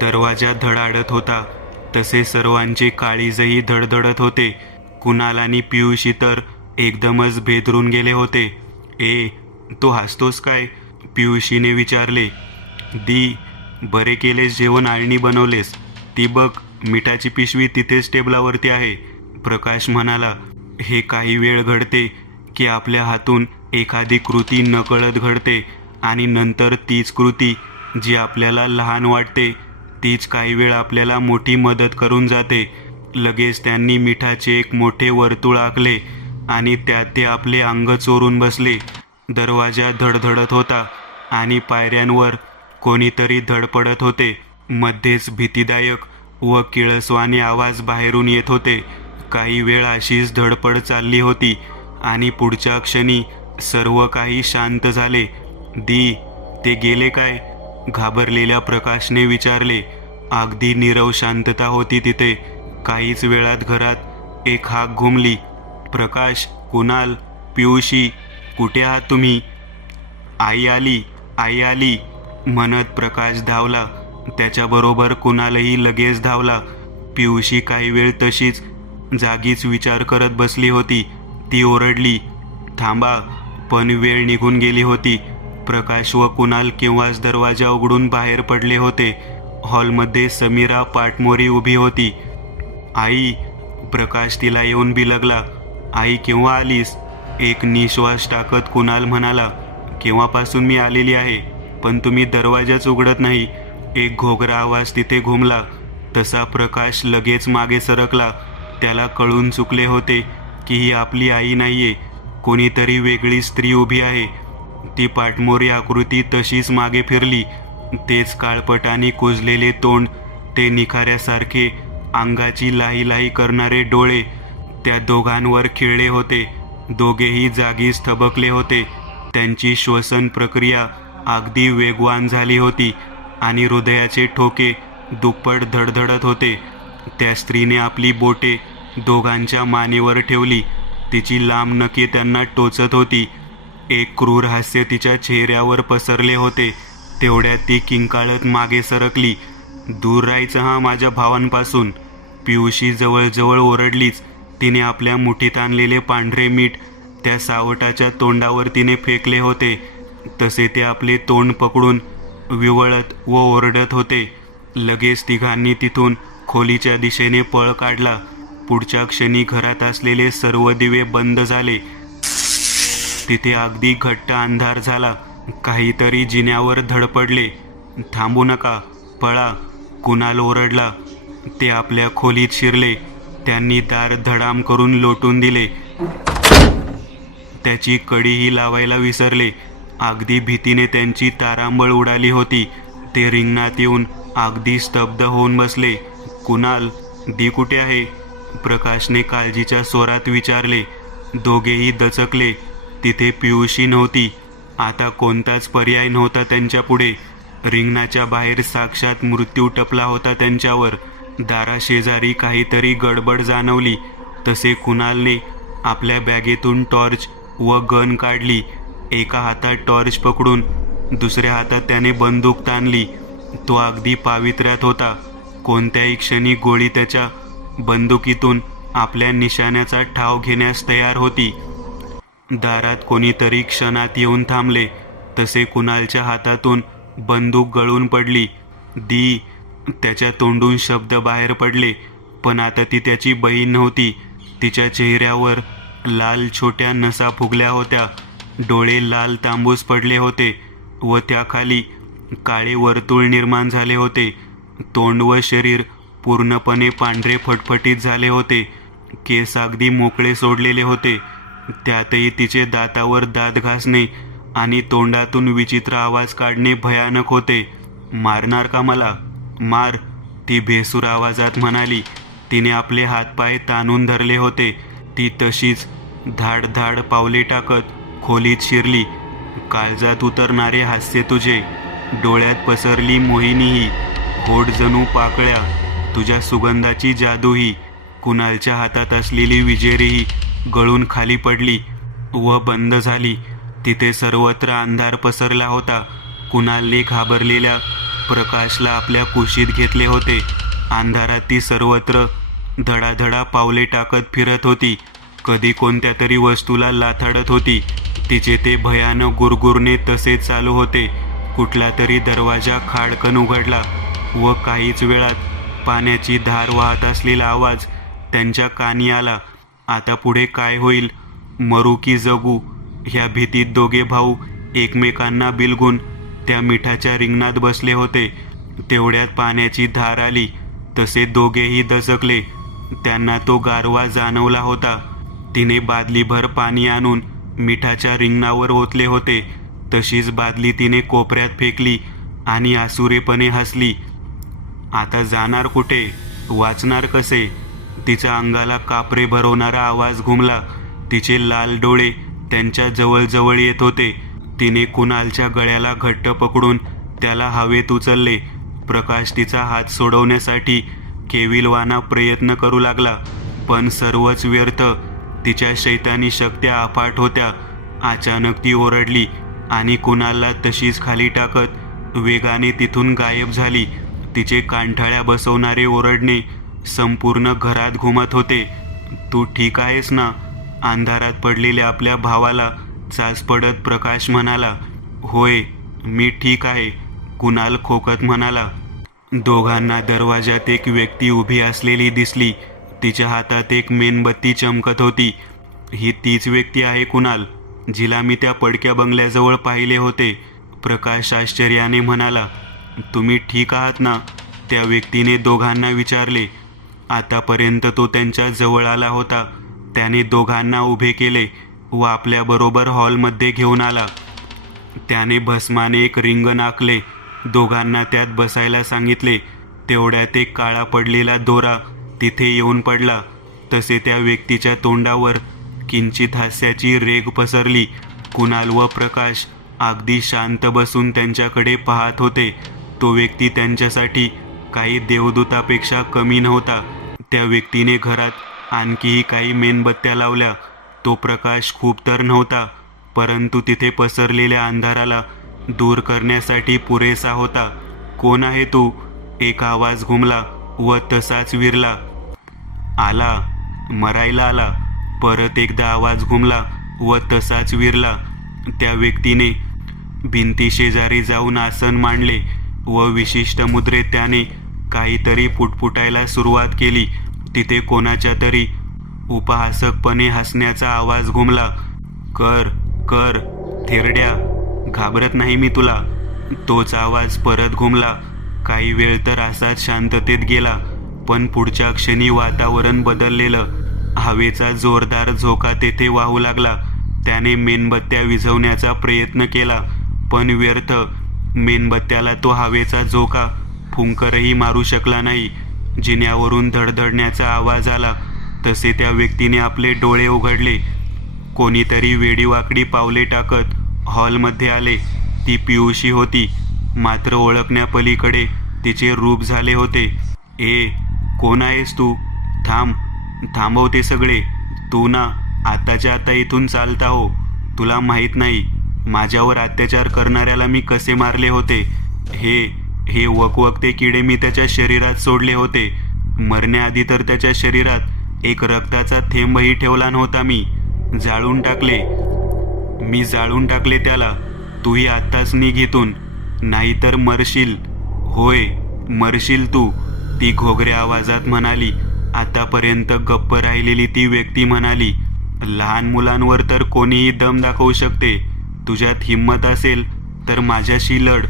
दरवाजा धडाडत होता तसे सर्वांचे काळीजही धडधडत होते. कुणाल आणि पियुषी तर एकदमच भेदरून गेले होते. ए, तो हसतोस काय? पियुषीने विचारले. दी, बरे केलेस जेवण आळणी बनवलेस. ती बघ, मिठाची पिशवी तिथेच टेबलावरती आहे. प्रकाश म्हणाला. हे काही वेळ घडते की आपल्या हातून एखादी कृती नकळत घडते आणि नंतर तीच कृती जी आपल्याला लहान वाटते तीच काही वेळ आपल्याला मोठी मदत करून जाते. लगेच त्यांनी मिठाचे एक मोठे वर्तुळ आखले आणि त्यात ते आपले अंग चोरून बसले. दरवाजा धडधडत होता आणि पायऱ्यांवर कोणीतरी धडपडत होते. मध्येच भीतीदायक व किळसवाणे आवाज बाहेरून येत होते. काही वेळ अशीच धडपड चालली होती आणि पुढच्या क्षणी सर्व काही शांत झाले. दी, ते गेले काय? घाबरलेल्या प्रकाशने विचारले. अगदी नीरव शांतता होती तिथे. काहीच वेळात घरात एक हाक घुमली. प्रकाश, कुणाल, पियुषी, कुठे आहात तुम्ही? आई आली, आई आली म्हणत प्रकाश धावला. त्याच्याबरोबर कुणालही लगेच धावला. पियुषी काही वेळ तशीच जागीच विचार करत बसली होती. ती ओरडली, थांबा, पण वेळ निघून गेली होती. प्रकाश व कुणाल केव्हाच दरवाजा उघडून बाहेर पडले होते. हॉलमध्ये समीरा पाठमोरी उभी होती. आई, प्रकाश तिला येऊन बिलगला. आई, केव्हा आलीस? एक निश्वास टाकत कुणाल म्हणाला. केव्हापासून मी आलेली आहे, पण तुम्ही दरवाजाच उघडत नाही. एक घोगरा आवाज तिथे घुमला. तसा प्रकाश लगेच मागे सरकला. त्याला कळून चुकले होते की ही आपली आई नाहीये, कोणीतरी वेगळी स्त्री उभी आहे. ती पाठमोरी आकृती तशीच मागे फिरली. तेच काळपट आणि कुजलेले तोंड, ते निखाऱ्यासारखे अंगाची लाही लाही करणारे डोळे त्या दोघांवर खिळले होते. दोघेही जागीच थबकले होते. त्यांची श्वसन प्रक्रिया अगदी वेगवान झाली होती आणि हृदयाचे ठोके दुप्पट धडधडत होते. त्या स्त्रीने आपली बोटे दोघांच्या मानेवर ठेवली. तिची लांब नखे त्यांना टोचत होती. एक क्रूर हास्य तिच्या चेहऱ्यावर पसरले होते. तेवढ्यात ती किंकाळत मागे सरकली. दूर राहायचं हा माझ्या भावांपासून. पियुषी जवळजवळ ओरडलीच. तिने आपल्या मुठीत आणलेले पांढरे मीठ त्या सावटाच्या तोंडावर तिने फेकले होते. तसे ते आपले तोंड पकडून विवळत व ओरडत होते. लगेच तिघांनी तिथून खोलीच्या दिशेने पळ काढला. पुढच्या क्षणी घरात असलेले सर्व दिवे बंद झाले. तिथे अगदी घट्ट अंधार झाला. काहीतरी जिन्यावर धडपडले. थांबू नका, पळा, कुणाल ओरडला. ते आपल्या खोलीत शिरले. त्यांनी दार धडाम करून लोटून दिले. त्याची कडीही लावायला विसरले. अगदी भीतीने त्यांची तारांबळ उडाली होती. ते रिंगणात येऊन अगदी स्तब्ध होऊन बसले. कुणाल, दी कुठे आहे? प्रकाशने काळजीच्या स्वरात विचारले. दोघेही दचकले. तिथे पियुषी नव्हती. आता कोणताच पर्याय नव्हता त्यांच्यापुढे. रिंगणाच्या बाहेर साक्षात मृत्यू टपला होता त्यांच्यावर. दाराशेजारी काहीतरी गडबड जाणवली. तसे कुणालने आपल्या बॅगेतून टॉर्च व गन काढली. एका हातात टॉर्च पकडून दुसऱ्या हातात त्याने बंदूक ताणली. तो अगदी पावित्र्यात होता. कोणत्याही क्षणी गोळी त्याच्या बंदुकीतून आपल्या निशाण्याचा ठाव घेण्यास तयार होती. दारात कोणीतरी क्षणात येऊन थांबले. तसे कुणालच्या हातातून बंदूक गळून पडली. दी, त्याच्या तोंडून शब्द बाहेर पडले. पण आता ती त्याची बहीण नव्हती. तिच्या चेहऱ्यावर लाल छोट्या नसा फुगल्या होत्या. डोळे लाल तांबूस पडले होते व त्याखाली काळे वर्तुळ निर्माण झाले होते. तोंड व शरीर पूर्णपणे पांढरे फटफटीत झाले होते. केस अगदी मोकळे सोडलेले होते. त्यातही तिचे दातावर दात घासणे आणि तोंडातून विचित्र आवाज काढणे भयानक होते. मारणार का मला? मार, ती भेसूर आवाजात म्हणाली. तिने आपले हातपाय ताणून धरले होते. ती तशीच धाड धाड पावले टाकत खोलीत शिरली. काळजात उतरणारे हास्य तुझे, डोळ्यात पसरली मोहिनीही, होड जणू पाकळ्या, तुझ्या सुगंधाची जादूही. कुणालच्या हातात असलेली विजेरीही गळून खाली पडली व बंद झाली. तिथे सर्वत्र अंधार पसरला होता. कुणालने घाबरलेल्या प्रकाशला आपल्या कुशीत घेतले होते. अंधारात ती सर्वत्र धडाधडा पावले टाकत फिरत होती. कधी कोणत्या तरी वस्तूला लाथाडत होती. तिचे ते भयानक गुरगुरणे तसेच चालू होते. कुठला तरी दरवाजा खाडकन उघडला व काहीच वेळात पाण्याची धार वाहत असलेला आवाज त्यांच्या कानी आला. आता पुढे काय होईल, मरू की जगू, ह्या भीतीत दोघे भाऊ एकमेकांना बिलगून त्या मिठाच्या रिंगणात बसले होते. तेवढ्यात पाण्याची धार आली तसे दोघेही दचकले. त्यांना तो गारवा जाणवला होता. तिने बादलीभर पाणी आणून मिठाच्या रिंगणावर ओतले होते. तशीच बादली तिने कोपऱ्यात फेकली आणि आसुरेपणे हसली. आता जाणार कुठे, वाचणार कसे? तिच्या अंगाला कापरे भरवणारा आवाज घुमला. तिचे लाल डोळे त्यांच्या जवळजवळ येत होते. तिने कुणालच्या गळ्याला घट्ट पकडून त्याला हवेत उचलले. प्रकाश तिचा हात सोडवण्यासाठी केविलवाना प्रयत्न करू लागला, पण सर्वच व्यर्थ. तिच्या शैतानी शक्त्या अफाट होत्या. अचानक ती ओरडली आणि कुणालला तशीच खाली टाकत वेगाने तिथून गायब झाली. तिचे कांठाळ्या बसवणारे ओरडणे संपूर्ण घरात घुमत होते. तू ठीक आहेस ना? अंधारात पडलेल्या आपल्या भावाला चाच पडत प्रकाश म्हणाला. होय, मी ठीक आहे, कुणाल खोकत म्हणाला. दोघांना दरवाजात एक व्यक्ती उभी असलेली दिसली. तिच्या हातात एक मेणबत्ती चमकत होती. ही तीच व्यक्ती आहे कुणाल, जिला मी त्या पडक्या बंगल्याजवळ पाहिले होते, प्रकाश आश्चर्याने म्हणाला. तुम्ही ठीक आहात ना? त्या व्यक्तीने दोघांना विचारले. आतापर्यंत तो त्यांच्या जवळ आला होता. त्याने दोघांना उभे केले व आपल्याबरोबर हॉलमध्ये घेऊन आला. त्याने भस्माने एक रिंगण आखले. दोघांना त्यात बसायला सांगितले. तेवढ्यात एक काळा पडलेला दोरा तिथे येऊन पडला. तसे त्या व्यक्तीच्या तोंडावर किंचित हास्याची रेघ पसरली. कुणाल व प्रकाश अगदी शांत बसून त्यांच्याकडे पाहत होते. तो व्यक्ती त्यांच्यासाठी काही देवदूतापेक्षा कमी नव्हता. त्या व्यक्तीने घरात आणखीही काही मेणबत्त्या लावल्या. तो प्रकाश खूप तर नव्हता, परंतु तिथे पसरलेल्या अंधाराला दूर करण्यासाठी पुरेसा होता. कोण आहे तू? एक आवाज घुमला व तसाच विरला. आला, मरायला आला. परत एकदा आवाज घुमला व तसाच विरला. त्या व्यक्तीने भिंतीशेजारी जाऊन आसन मांडले व विशिष्ट मुद्रेत त्याने काहीतरी पुटपुटायला सुरुवात केली. तिथे कोणाच्या तरी उपहासकपणे हसण्याचा आवाज घुमला. कर कर थेरड्या, घाबरत नाही मी तुला. तोच आवाज परत घुमला. काही वेळ तर असाच शांततेत गेला, पण पुढच्या क्षणी वातावरण बदललेलं. हवेचा जोरदार झोका तेथे वाहू लागला. त्याने मेणबत्त्या विझवण्याचा प्रयत्न केला, पण व्यर्थ. मेणबत्त्याला तो हवेचा झोका फुंकरही मारू शकला नाही. जिन्यावरून धडधडण्याचा आवाज आला तसे त्या व्यक्तीने आपले डोळे उघडले. कोणीतरी वेडीवाकडी पावले टाकत हॉलमध्ये आले. ती पियुषी होती, मात्र ओळखण्यापलीकडे तिचे रूप झाले होते. ए, कोण आहेस तू? थांबवते सगळे. तू ना आताच्या आता इथून चालता हो. तुला माहीत नाही माझ्यावर अत्याचार करणाऱ्याला मी कसे मारले होते. हे वकवकते किडे मी त्याच्या शरीरात सोडले होते. मरण्याआधी तर त्याच्या शरीरात एक रक्ताचा थेंबही ठेवला नव्हता. मी जाळून टाकले त्याला. तूही आत्ताच निघ इथून, नाहीतर मरशील. होय, मरशील तू, ती घोगऱ्या आवाजात म्हणाली. आतापर्यंत गप्प राहिलेली ती व्यक्ती म्हणाली. लहान मुलांवर तर कोणीही दम दाखवू शकते. तुझ्यात हिंमत असेल तर माझ्याशी लढ.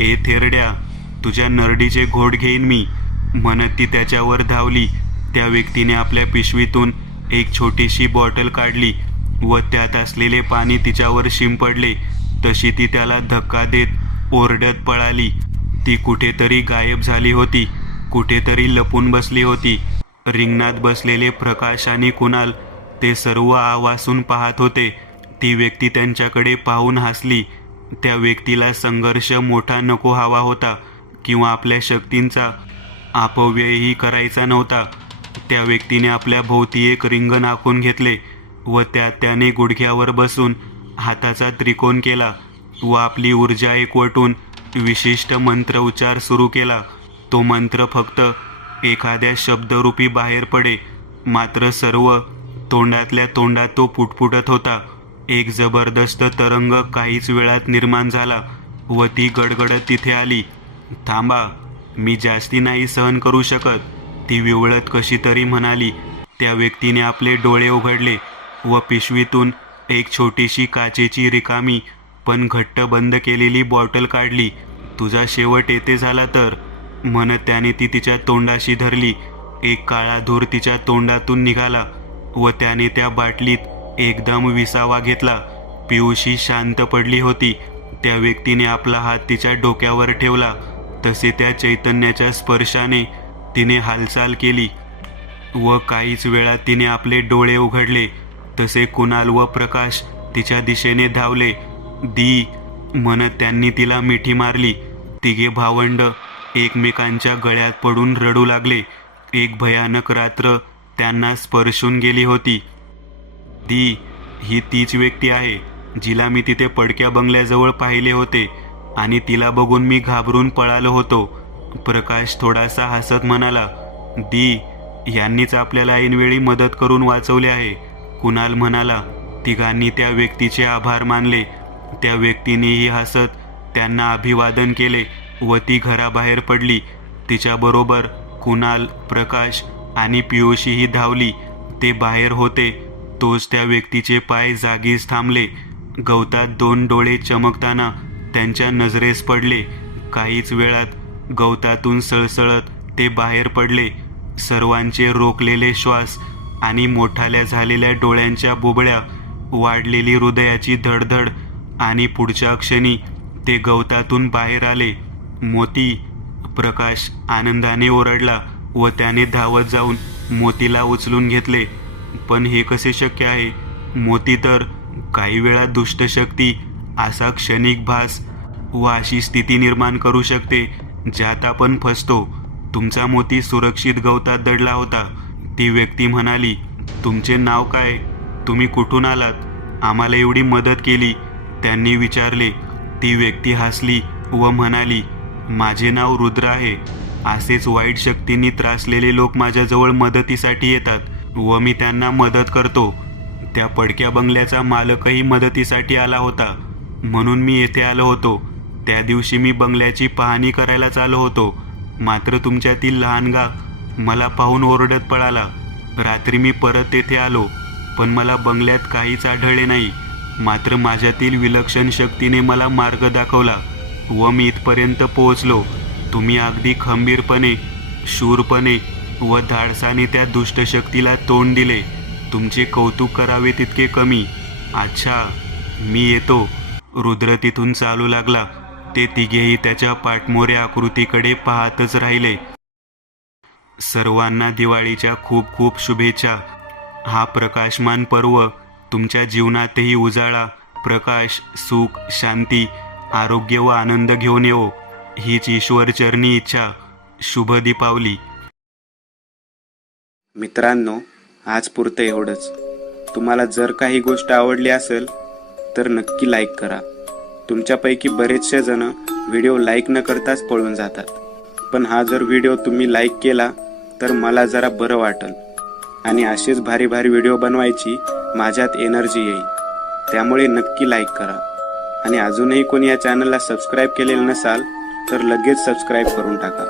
ए थेरड्या, तुझ्या नरडीचे घोट घेईन मी, म्हणत ती त्याच्यावर धावली. त्या व्यक्तीने आपल्या पिशवीतून एक छोटीशी बॉटल काढली व त्यात असलेले पाणी तिच्यावर शिंपडले. तशी ती त्याला धक्का देत ओरडत पळाली. ती कुठेतरी गायब झाली होती, कुठेतरी लपून बसली होती. रिंगणात बसलेले प्रकाश आणि कुणाल ते सर्व आवासून पाहत होते. ती व्यक्ती त्यांच्याकडे पाहून हसली. त्या व्यक्तीला संघर्ष मोठा नको हवा होता किंवा आपल्या शक्तींचा अपव्ययही करायचा नव्हता. त्या व्यक्तीने आपल्या भोवती एक रिंगण आखून घेतले व त्यात त्याने गुडघ्यावर बसून हाताचा त्रिकोण केला व आपली ऊर्जा एकवटून विशिष्ट मंत्र उच्चार सुरू केला. तो मंत्र फक्त एखाद्या शब्दरूपी बाहेर पडे, मात्र सर्व तोंडातल्या तोंडात तो पुटपुटत होता. एक जबरदस्त तरंग काहीच वेळात निर्माण झाला व ती गडगडत तिथे आली. थांबा, मी जास्ती नाही सहन करू शकत, ती विवळत कशी तरी म्हणाली. त्या व्यक्तीने आपले डोळे उघडले व पिशवीतून एक छोटीशी काचेची रिकामी पण घट्ट बंद केलेली बॉटल काढली. तुझा शेवट येथे झाला तर, म्हणत त्याने ती तिच्या तोंडाशी धरली. एक काळा धूर तिच्या तोंडातून निघाला व त्याने त्या बाटलीत एकदम विसावा घेतला. पियुषी शांत पडली होती. त्या व्यक्तीने आपला हात तिच्या डोक्यावर ठेवला. तसे त्या चैतन्याच्या स्पर्शाने तिने हालचाल केली व काहीच वेळात तिने आपले डोळे उघडले. तसे कुणाल व प्रकाश तिच्या दिशेने धावले. दी म्हणत त्यांनी तिला मिठी मारली. तिघे भावंड एकमेकांच्या गळ्यात पडून रडू लागले. एक भयानक रात्र त्यांना स्पर्शून गेली होती. दी ही तीच व्यक्ती आहे जिला मी तिथे पडक्या बंगल्याजवळ पाहिले होते आणि तिला बघून मी घाबरून पळालो होतो. प्रकाश थोडासा हसत म्हणाला. दी यांनीच आपल्याला ऐनवेळी मदत करून वाचवले आहे, कुणाल म्हणाला. तिघांनी त्या व्यक्तीचे आभार मानले. त्या व्यक्तीनेही हसत त्यांना अभिवादन केले व ती घराबाहेर पडली. तिच्याबरोबर कुणाल, प्रकाश आणि पियुषीही धावली. ते बाहेर होते तोच त्या व्यक्तीचे पाय जागीच थांबले. गवतात दोन डोळे चमकताना त्यांच्या नजरेस पडले. काहीच वेळात गवतातून सळसळत ते बाहेर पडले. सर्वांचे रोखलेले श्वास आणि मोठाल्या झालेल्या डोळ्यांच्या बुबळ्या, वाढलेली हृदयाची धडधड आणि पुढच्या क्षणी ते गवतातून बाहेर आले. मोती, प्रकाश आनंदाने ओरडला व त्याने धावत जाऊन मोतीला उचलून घेतले. पण हे कसे शक्य आहे? मोती तर काही वेळा दुष्टशक्ती असा क्षणिक भास व अशी स्थिती निर्माण करू शकते ज्यात आपण फसतो. तुमचा मोती सुरक्षित गवतात दडला होता, ती व्यक्ती म्हणाली. तुमचे नाव काय? तुम्ही कुठून आलात? आम्हाला एवढी मदत केली, त्यांनी विचारले. ती व्यक्ती हसली व म्हणाली, माझे नाव रुद्र आहे. असेच वाईट शक्तींनी त्रासलेले लोक माझ्याजवळ मदतीसाठी येतात व मी त्यांना मदत करतो. त्या पडक्या बंगल्याचा मालकही मदतीसाठी आला होता, म्हणून मी येथे आलो होतो. त्या दिवशी मी बंगल्याची पाहणी करायलाच आलो होतो, मात्र तुमच्यातील लहानगा मला पाहून ओरडत पळाला. रात्री मी परत तेथे आलो, पण मला बंगल्यात काहीच आढळले नाही. मात्र माझ्यातील विलक्षण शक्तीने मला मार्ग दाखवला व मी इथपर्यंत पोहोचलो. तुम्ही अगदी खंबीरपणे, शूरपणे व धाडसाने त्या दुष्टशक्तीला तोंड दिले. तुमचे कौतुक करावे तितके कमी. अच्छा, मी येतो. रुद्र तिथून चालू लागला. ते तिघेही त्याच्या पाठमोऱ्या आकृतीकडे पाहतच राहिले. सर्वांना दिवाळीच्या खूप खूप शुभेच्छा. हा प्रकाशमान पर्व तुमच्या जीवनातही उजाळा, प्रकाश, सुख, शांती, आरोग्य व आनंद घेऊन येवो, हीच ईश्वरचरणी इच्छा. शुभ दीपावली. मित्रांनो, आज पुरतं एवढंच. तुम्हाला जर काही गोष्ट आवडली असेल तर नक्की लाईक करा. तुमच्यापैकी बरेचसे जण व्हिडिओ लाईक न करताच पळून जातात, पण हा जर व्हिडिओ तुम्ही लाईक केला तर मला जरा बरं वाटेल आणि असेच भारी भारी व्हिडिओ बनवायची माझ्यात एनर्जी येईल. त्यामुळे नक्की लाईक करा आणि अजूनही कोणी या चॅनलला सबस्क्राईब केलेलं नसाल तर लगेच सबस्क्राईब करून टाका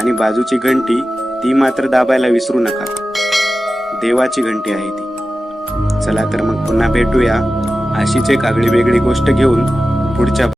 आणि बाजूची घंटी ती मात्र दाबायला विसरू नका. देवाची घंटी आहे ती. चला तर मग पुन्हा भेटूया अशीच एक आगळी वेगळी गोष्ट घेऊन पुढच्या